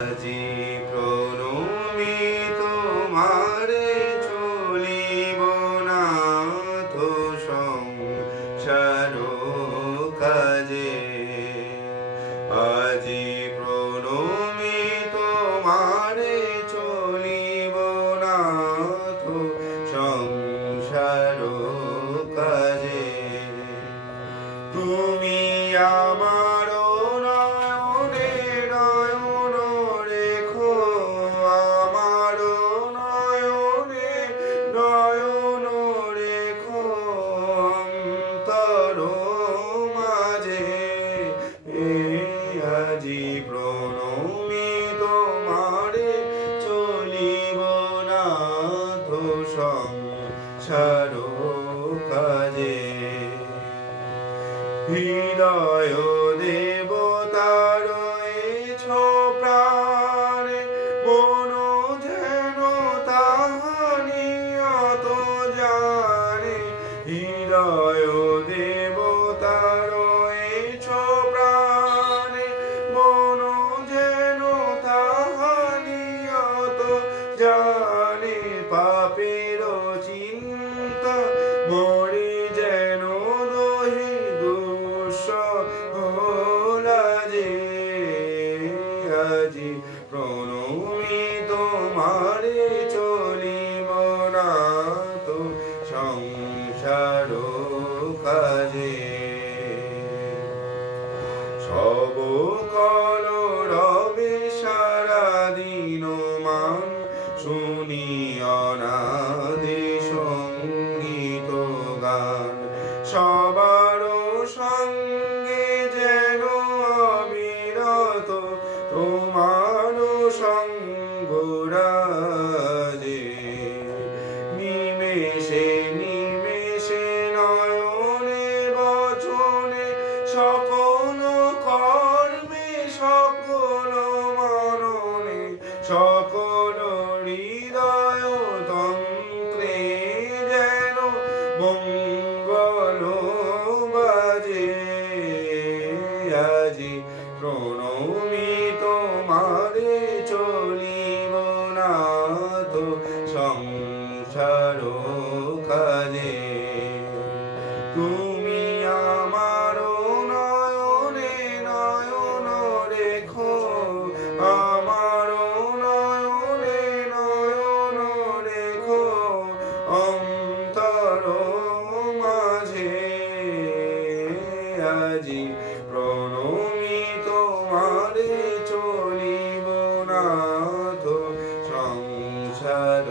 আজি প্রণমি তোমারে চলিব নাথ সংসার কাজে। আজি প্রণমি তোমারে চলিব নাথ সংসার কাজে। তুমি আমার নয়নে নয়ন রেখো, আমার নয়নে নয়ন রেখো অন্তর মাঝে। আজি প্রণমি তোমারে চলিব নাথ সংসার কাজে। হৃদয় দেবতার রয়েছ প্রাণে, মন যেন তাহানিয়ত জানে। হৃদয় দেবতার রয়েছ প্রাণে, মন যেন তাহানিয়ত জানে। পাপের চিন্তা মরে যেন দহি লাজে। আজি প্রণমি তোমারে চলিব নাথ সংসার কাজে। সব কল রবে সারাদিন মান, শুনি অনাদি সঙ্গীত গান। সবার সঙ্গে যেন অবিরত তোমার সঙ্গ রাজে। নিমেষে নিমেষে নয়নে বচনে, সকল কর্মে সকল মননে, সকল হৃদয় তন্ত্রে যেন মঙ্গল বাজে। আজি প্রণমি তোমারে চলিব নাথ সংসার কাজে। তুমি আমার নয়নে নয়ন রেখো, আমার নয়নে নয়ন রেখো অন্তর মাঝে। আজি প্রণমি তোমারে চলিব নাথ সংসার